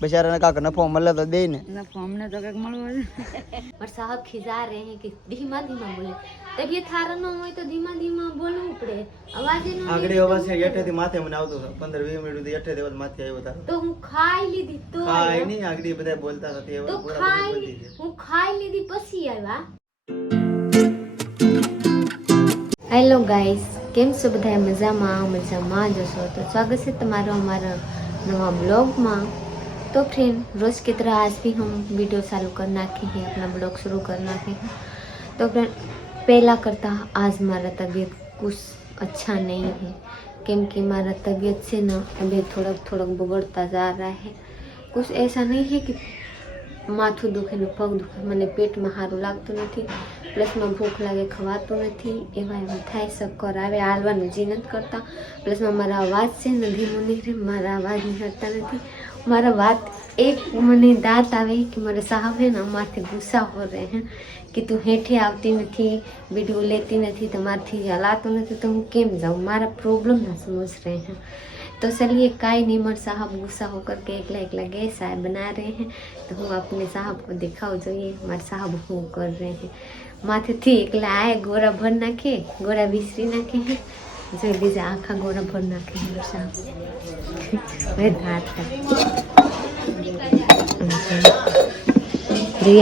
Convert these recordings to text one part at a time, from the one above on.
બિચારાને કાક નફો મળે તો દે ને. નફો અમને તો કાક મળવો પણ સાહેબ ખિજા રહે હે કે ધીમા ધીમા બોલે. તબિયત થાર ન હોય તો ધીમા ધીમા બોલવું પડે. અવાજ નો આગળી અવાજ છે યઠેથી માથે મને આવતો 15 20 મિનિટ સુધી યઠે દેવાત માથે આવ્યો તાર. તો હું ખાઈ લીધી તો ખાઈ ની આગળી બધા બોલતા હતા તે તો ખાઈ હું ખાઈ લીધી પછી આવ્યા. હેલો ગાઈસ કેમ છો બધા મજામાં મજામાં જશો તો સ્વાગત છે તમારો અમારા નવા બ્લોગમાં. तो फ्रेंड रोज़ की तरह आज भी हम वीडियो चालू करना के हैं अपना ब्लॉग शुरू करना के हैं तो फ्रेंड पहला करता आज हमारा तबीयत कुछ अच्छा नहीं है क्योंकि हमारा तबीयत से ना अभी थोड़ा थोड़ा बिगड़ता जा रहा है कुछ ऐसा नहीं है कि માથું દુખે ને પગ દુખે મને પેટમાં સારું લાગતું નથી પ્લસમાં ભૂખ લાગે ખવાતું નથી એવા એવા થાય ચક્કર આવે હાલવાનું જી નથી કરતા પ્લસમાં મારા અવાજ છે ને ધીમો નીકળે મારા અવાજ નીકળતા નથી मारा बात एक मैंने दात आवे कि मेरे साहब है ना मारे गुस्सा हो रहे हैं कि તું હેઠે આવતી नहीं વિડીયો લેતી નથી, તમારથી હલાતું નથી तो हूँ કેમ જાઉં? મારા પ્રોબ્લમ ના સમજ રહે हैं तो चलिए काई नहीं मर साहब गुस्सा होकर के एक एकला गए साहब बना रहे हैं तो हम अपने साहब को दिखाओ जो ये हमारे साहब हो कर रहे हैं माथे थी एकला आए गोरा भर नाखे गोरा बिसरी ना हैं જો આખા ગોળા ભર નાખી મરસા હવે ધાતા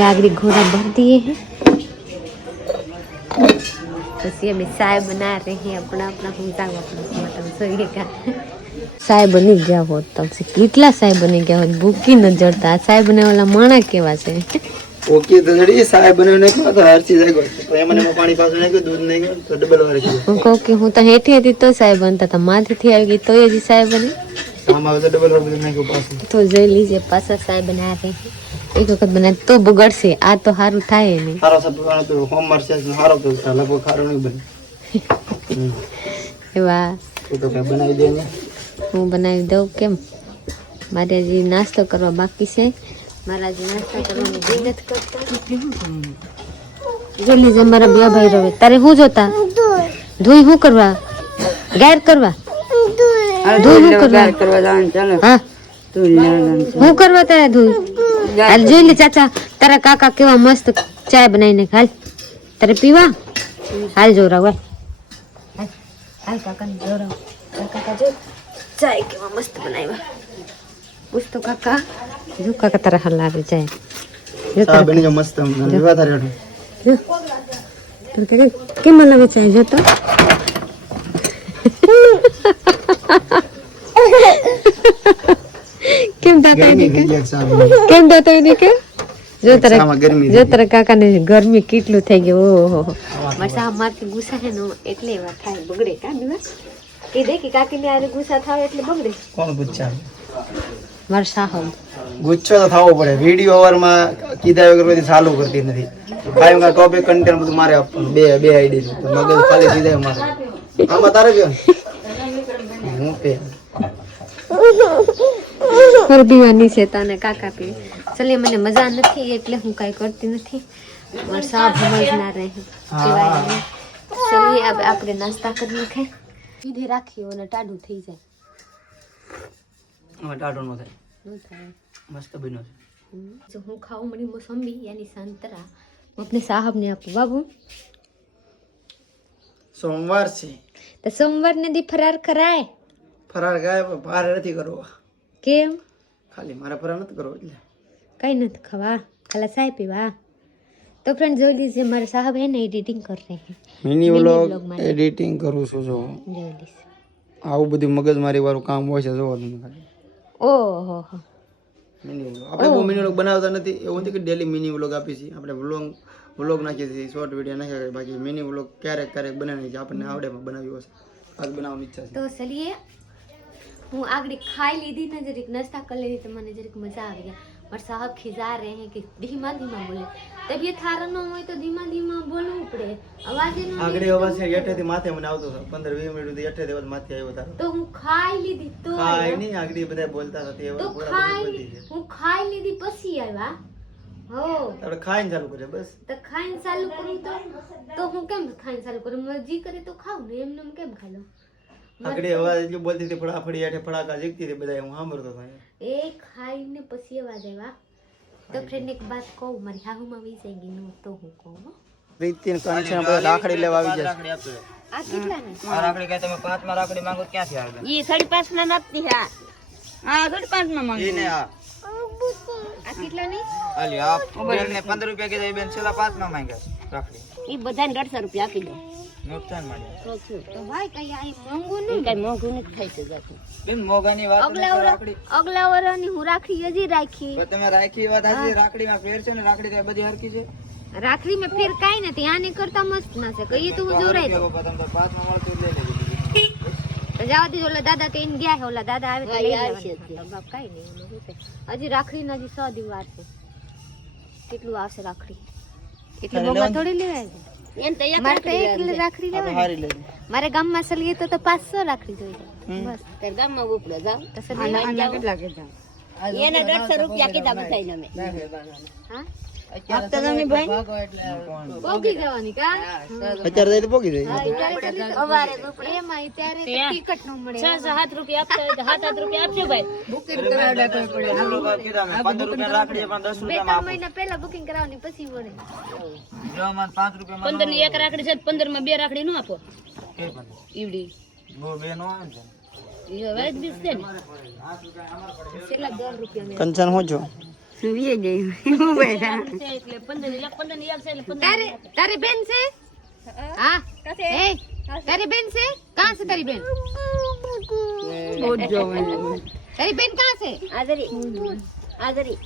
આગળ ઘોડા ભર દિએ બના રહે આપણા આપણા હુંતા આપણા બની ગયા હોત તમે કેટલા સાય બની ગયા હોત ભૂકી ન જડતા સાય ઓલા માણા કેવા છે ઓકે તો જડી સાહેબ બને ને તો હર ચીજ આઈ ગઈ તો એમને પાણી પાછું નાખ્યું દૂધ નાખ્યું તો ડબલ વાર હું કહું કે હું તો હેઠી હતી તો સાહેબ બનતા હતા. માથેથી આવી ગઈ તો હજી સાહેબ બને. આમાં તો ડબલ વાર બધું નાખ્યું પાછું. તો જોઈ લીજે પાછા સાહેબ બનાવ્યા છે એક વખત બનાવે તો બગડશે આ તો સારું થાય નહીં સારો સબ તો હોમવર્ક છે સારો તો લગભગ સારો નહીં બને. હમ. એવા એ તો કઈ બનાવી દે હું બનાવી દઉં કેમ? મારે હજી નાસ્તો કરવા બાકી છે. મારા હજી નાસ્તો કરવાની જે નથી કરતા જો લીજે મારા બે ભાઈ રવે તારે શું જોતા ધોઈ શું કરવા ગાયર કરવા ધોઈ શું કરવા હા શું કરવા તારે ધોઈ હાલ જોઈ લે ચાચા તારા કાકા કેવા મસ્ત ચાય બનાવીને હાલ તારે પીવા હાલ જોરાવ હાલ હાલ, કાકા જો કેવા મસ્ત બનાવ્યા પૂછતો કાકા જો કાકા તારા હાલ લાગે ચાય જો કેમ લાગે ચાય જો તો કેમ દાતા કેમ દાતા એને જો તારા જો તારા કાકા ને ગરમી. કેટલું થઈ ગયું ઓહો સાહેબ મારથી ગુસ્સા છે નો એટલે થાય બગડે કા દિવસ કે દે કે કાકી ને આરે ગુસ્સા થાય એટલે બગડે કોણ પૂછા મારા સાહબ ગુચ્છો તો થવો પડે. વીડિયો અવારમાં કીધા વગર બધી ચાલુ કરતી નથી. કાયમ કા ટોપિક કન્ટેન્ટ બધું મારે આપવાનું. બે બે આઈડી છે. તો મગજ ખાલી સીધા મારે. આમાં તારે કયો? હું પે પર પીવાની છે તને કાકા પી. ચલે મને મજા નથી એટલે હું કાંઈ કરતી નથી. મારા સાહબ સમજના રહે. કહેવાય ચલીએ આપણે નાસ્તા કરી નાખે. સીધે રાખીએ અને ટાઢું થઈ જાય. ટાઢો નો નો થાય. મસ્ત બન્યો છે. જો હું ખાઉં મને મોસંબી યાની સંતરા. હું આપને સાહબને આપું. બાબુ સોમવાર છે. તો સોમવાર ને દી ફરાર કરાય. ફરાર કરાય પણ ભાર નથી કરવો. કેમ? ખાલી મારા ફરાર નથી કરવો એટલે. કઈ નથી ખવા. ખાલા સાહેબ પીવા. તો ફ્રેન્ડ જોઈ લીધી મારા સાહેબ હે ને એડિટિંગ કરી રહે મિની વ્લોગ એડિટિંગ કરું છું જો. જોઈ લીધી આવું બધું મગજ મગજમારી વાળું કામ હોય છે જોવાનું ખાલી. ઓહો. મિની વ્લોગ આપણે બહુ મિની વ્લોગ બનાવતા નથી. એવું નથી કે ડેલી મિની વ્લોગ આપીએ છીએ. આપણે વ્લોગ વ્લોગ નાખીએ છીએ શોર્ટ વીડિયો નાખ્યા બાકી મિની વ્લોગ ક્યારેક ક્યારેક બનાવી છીએ. આપણને આવડે બનાવ્યું હશે. આજ બનાવવાની ઈચ્છા છે. તો ચલીએ. હું આગળ ખાઈ લીધી ને જરીક નાસ્તા કરી લીધી તો મને જરીક મજા આવી ગયા. પણ સાહેબ ખિજા રહે કે ધીમા ધીમા બોલે. તબિયત હારા ન હોય તો ધીમા ધીમા બોલો. અવાજ આગળ અવાજ છે હેઠેથી માથે મને આવતો હતો. પંદર વીસ મિનિટ સુધી હેઠેથી અવાજ માથે આવ્યો તારો. તો હું ખાઈ લીધી તો ખાઈ નહીં આગળ બધા બોલતા હતા તે તો ખાઈ હું ખાઈ લીધી પછી આવ્યા. હો. આપણે ખાઈને ચાલુ કરે બસ. તો ખાઈને ચાલુ કરું તો? તો હું કેમ ખાઈને ચાલુ કરું? મરજી કરે તો ખાવ ને એમને એમ કેમ ખાઈ લઉં? આગળ અવાજ એટલી બોલતી હતી ફળાફળી હાથે ફળાકા જીકતી હતી બધા હું સાંભળતો હતો એ ખાઈને પછી અવાજ આવ્યા. તો ફ્રેન્ડ એક વાત કહું મારી હાહુમાં વી જાય ગઈ તો હું કહું હો. પ્રીતિ ને કંચન બધા રાખડી લેવા આવી જશે આ કેટલા ને રાખડી કઈ તમે પાંચમાં રાખડી માંગો ક્યાંથી આવે? ઈ સાડી પાંચ ના નાખતી હા હા સાડી પાંચમાં માંગુ એને આ. આ કેટલા આલી આ બેન ને 15 રૂપિયા કીધા એ બેન છેલ્લા પાંચમાં માંગ્યા રાખડી. ઈ બધાને દોઢસો રૂપિયા આપી દો. નુકસાન માંગ્યા તો ભાઈ કઈ આ મોંઘું ઈ કઈ મોંઘું નથી થાય છે જાતું બેન મોગાની વાત અગલા વર અગલા વરની હું રાખડી હજી રાખી. પણ તમે રાખી વાત હાજી રાખડીમાં ફેર છે ને રાખડી તો બધી હરકી છે? રાખડી માં ફેર કઈ નથી આને કરતા મસ્ત ના છે. કહીએ તો હું જોરાઈ દઉં. જવા દીધો ઓલા દાદા તો એને ગયા છે ઓલા દાદા આવે તો લઈ આવશે બાપ કાંઈ નહીં. હજી રાખડી હજી સો દિવસ વાર છે. કેટલું આવશે રાખડી? એટલી મોંઘા થોડી લેવાય મારે ગામમાં સલીએ તો તો પાંચસો રાખડી જોઈએ બસ. ગામમાં ઉપડે એને દોઢસો રૂપિયા કીધા બધાને અમે. હા? કા? અત્યારે તો પોગી જાય. અવારે એમાં ત્યારે તો નો મળે. છ સાત રૂપિયા આપતા હોય તો સાત સાત રૂપિયા આપજો ભાઈ. પંદર રૂપિયા રાખડી પણ દસ બે ત્રણ મહિના પહેલા બુકિંગ કરાવવાની પછી રૂપિયા પંદરની એક રાખડી છે પંદરમાં બે રાખડી નો આપો. ઈવડી. બે નો આવે છે ઈ વાઈટ ને રૂપિયા કંચન હું એટલે ની ની તારે તારી બેન છે હા એ તારી બેન છે કાં છે તારી બેન તારી બેન કાં છે આદરી આદરી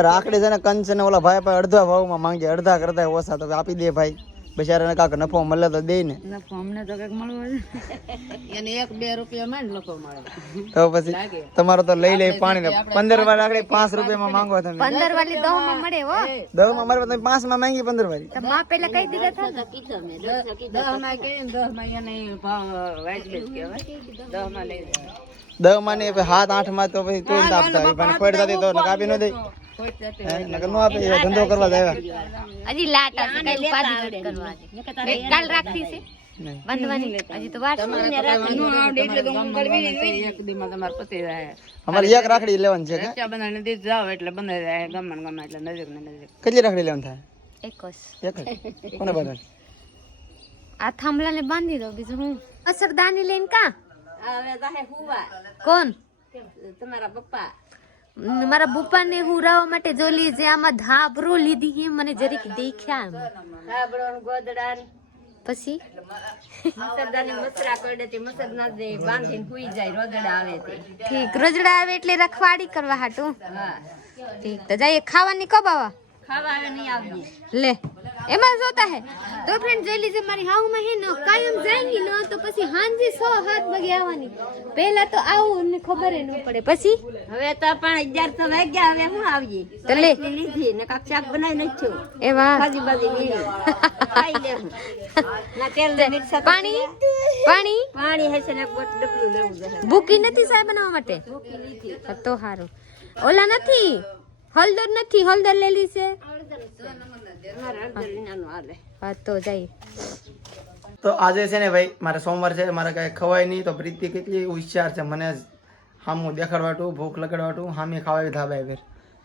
રાખડી છે ને કંચન ઓલા ભાઈ અડધા ભાવમાં માંગે અડધા કરતા ઓછા તો આપી દે ભાઈ બિચારાને કાક નફો મળે તો દે ને અમને તો કંઈક મળવો એને એક બે રૂપિયા માં નફો મળે. તો પછી તમારો તો લઈ લઈ પાણી ને. પંદર વાર રાખડી પાંચ રૂપિયામાં માંગો તમે. પંદર વાળી દહમાં મળે હો. દહમાં મળે તમે પાંચમાં માંગી પંદર વાળી. માં પેલા કઈ દીધા હતા કીધો મેં દહમાં કે દહમાં એને બીસ કહેવાય. દહમાં લઈ દહમાં ને હાથ આઠમાં તો પછી તું આપતા હોય. પણ ખોટ થતી તો કાપી ન દે. હે, આપે ધંધો કરવા જાય હજી લાટ આવશે કઈ ઉપાધિ નથી કાલ રાખી છે નહીં. બાંધવાની હજી તો વાર છે. અમારે એક રાખડી લેવાની છે કે? બંધાને દીધ જાવ એટલે બંધાઈ જાય ગમન ગમે એટલે નજીક ને નજીક. કેટલી રાખડી લેવાની થાય? એક જ. કોને બધા આ થાંભલા ને બાંધી દો બીજું હું? અસરદાની લઈને કા? કોણ? તમારા પપ્પા. મારા બુપ્પા હું હુરાવા માટે જોલી જે આમાં ધાબરો લીધી એ મને જરીક દેખ્યા એમ. ગોદડા પછી? ઠીક રજડા આવે એટલે રખવાડી કરવા હાટું? ઠીક તો જઈએ ખાવાની કબ આવા? ખાવા આવે નહીં આવીએ લે. એમાં જોતા હે. તો ફ્રેન્ડ જોઈ લીજે મારી હાઉ માં હે ને કાયમ જાયંગી ન તો પછી હાંજી સો હાથ વાગે આવવાની. પહેલા તો આવું ને ખબર ન પડે. પછી? હવે તો પણ અગિયાર તો વાગ્યા હવે હું આવીએ? તો લે. લીધી ને કાક શાક બનાવી નાખ્યું એવા ભાજી બાજી લીધી. ના તેલ ને મિર્ચ પાણી? પાણી? પાણી હશે ને ગોટ ડબલું લેવું છે. ભૂકી નથી સાહેબ બનાવવા માટે? મૂકી લીધી. તો હારું. ઓલા નથી? હળદર નથી? હળદર લેલી છે હા તો જઈએ તો આજે છે ને ભાઈ મારે સોમવાર છે મારે કાંઈ ખવાય નહીં તો પ્રીતિ કેટલી હોશિયાર છે. મને હામું દેખાડવાટું ભૂખ લગાડવાટું હામી ખાવા ધાબે આવી.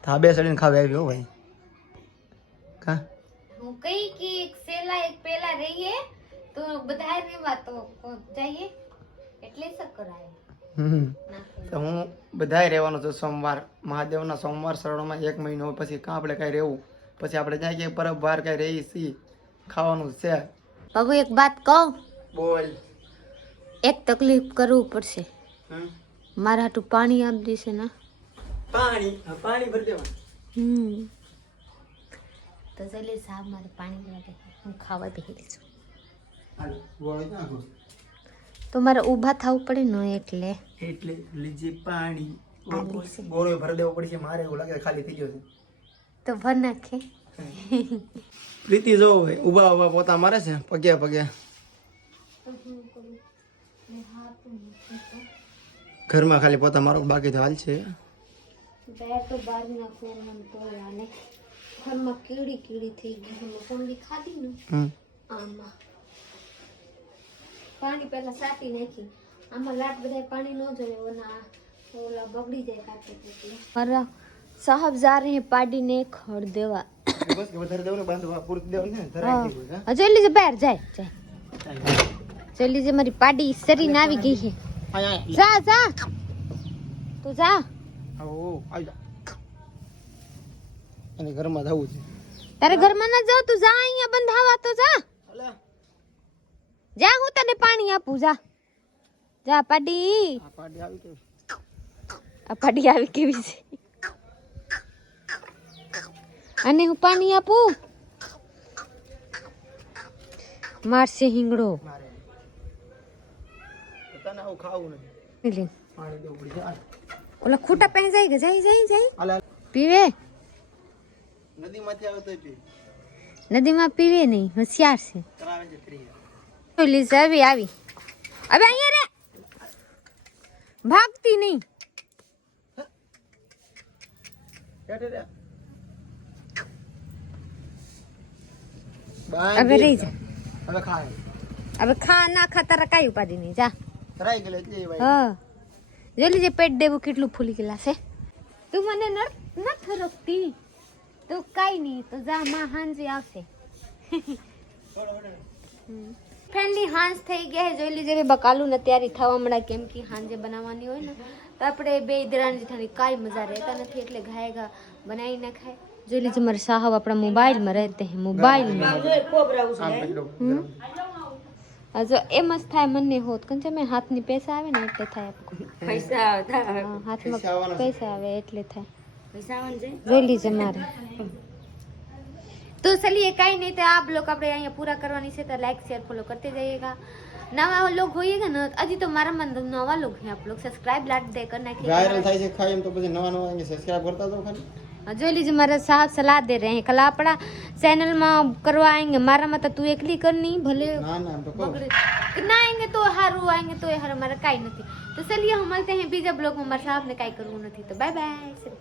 ધાબે સડીને ખાવા આવ્યો ભાઈ. કા? હું કઈ કે એક સેલા એક પેલા રહીએ તો બધા રેવા તો જઈએ? એટલે સકરાય હમ. તો હું બધાય રહેવાનું છું સોમવાર. મહાદેવના સોમવાર શરણોમાં એક મહિનો પછી કાં આપણે કાંઈ રહેવું? પછી આપણે જાય કે પરબ બહાર કઈ રહી છીએ ખાવાનું છે. બાબુ એક વાત કહું? બોલ. એક તકલીફ કરવું પડશે. મારા હાટું પાણી આપી દેશે ને. પાણી? પાણી ભરી દેવાનું. હમ. તો ચાલે સાહેબ મારે પાણી લેવા હું ખાવા બેહી છું. તો મારે ઊભા થવું પડે ને એટલે. એટલે લીજે પાણી. ગોળો ભરી દેવો પડશે મારે એવું લાગે ખાલી થઈ ગયો છે. તો ભર નાખે. પ્રીતિ જો ઊભા ઊભા ઊભા પોતા મારે છે પગે પગે. ઘરમાં ખાલી પોતા મારો બાકી તો હાલ છે. બે તો બહાર નાખવું મને તો આને ઘરમાં કીડી કીડી થઈ ગઈ હું કોંડી ખાધી ને આમાં. પાણી પહેલા સાટી નાખી આમાં લાટ બધા પાણી ન જોઈએ ઓલા બગડી જાય મારા સાહબજારને પાડીને ખડ દેવા. બસ કે વધારે દેવું ને બાંધવા પૂરું દેવું ને ધરાઈ હા. જલ્દી સે બહાર જાય જાય. જલ્દી સે મારી પાડી સરીને આવી ગઈ છે. જા જા. તો જા. આવો આવી જા. અને ઘરમાં જવું છે. તારે ઘરમાં ના જાવ તું જા અહીંયા બંધાવા તો જા. જા હું તને પાણી આપું જા. જા પાડી. આ પાડી આવી કેવી? આ પાડી આવી કેવી છે? અને હું પાણી આપું? મારશે હિંગડો મારે તને આવું ખાવું નથી. લે. પાણી દેવું પડી જાય. ઓલા ખૂટા પહે જાય કે જાય જાય જાય? અલા પીવે? નદીમાંથી આવે તો પી નદીમાં પીવે નહીં હોશિયાર છે. કરાવે છે ફ્રી. ઓલી છે આવી આવી. હવે અહીંયા રે. ભાગતી નહીં બેઠે રે હવે રહી જા. હવે ખા હવે ખા ના ખા તારા કાંઈ ઉપાધિ નહીં. જા. તરાઈ ગયેલો એટલે ભાઈ હા. જોઈ લીજે પેટ દેવું કેટલું ફૂલી ગયેલા છે. તું મને ન નથી રોકતી તો કાઈ નહીં તો જા માં હાંજે આવશે. ફ્રેન્ડલી હાંજ થઈ ગયા છે. જોઈ લીજે બકાલું ને તૈયારી થવા મળે કેમ કે હાંજે બનાવવાની હોય ને. આપણે બે દરાણ જેઠાની કાંઈ મજા રહેતા નથી એટલે ઘાય ઘા બનાવી ના ખાય જોઈ લીજે મારે સાહબ આપણા મોબાઈલમાં રહેતે હે મોબાઈલમાં. જો એમ જ થાય મને હોત. કંચે મેં હાથની પૈસા આવે ને એટલે થાય આપકો પૈસા આવે હા, હાથમાં પૈસા આવે એટલે થાય. પૈસા જોઈ લીજે મારે. तो चलिए कहीं नहीं तो आप लोग આપણે અહીંયા પૂરા કરવાની છે તો લાઈક શેર ફોલો કરતે જઈએગા. નવા લોગ હોઈએગા ને હજી તો મારા મન નવા લોગ હે આપ લોગ સબસ્ક્રાઇબ લાટ દે કર નાખી વાયરલ થાય છે ખાઈ એમ તો પછી નવા નવા કે સબસ્ક્રાઇબ કરતા તો ખાલી. જોઈ લીજે મારા સાથ સલાહ દે રહે. કલ આપણા ચેનલમાં કરવા આएंगे મારા માં તો તું એકલી કરની ભલે ના ના તો કો ના આएंगे તો હારું આएंगे તો એ હાર મારા કાઈ નથી. તો ચલિए હમલતે હે બીજા બ્લોગમાં મારા સાહેબ ને કાઈ કરવું નથી. તો બાય બાય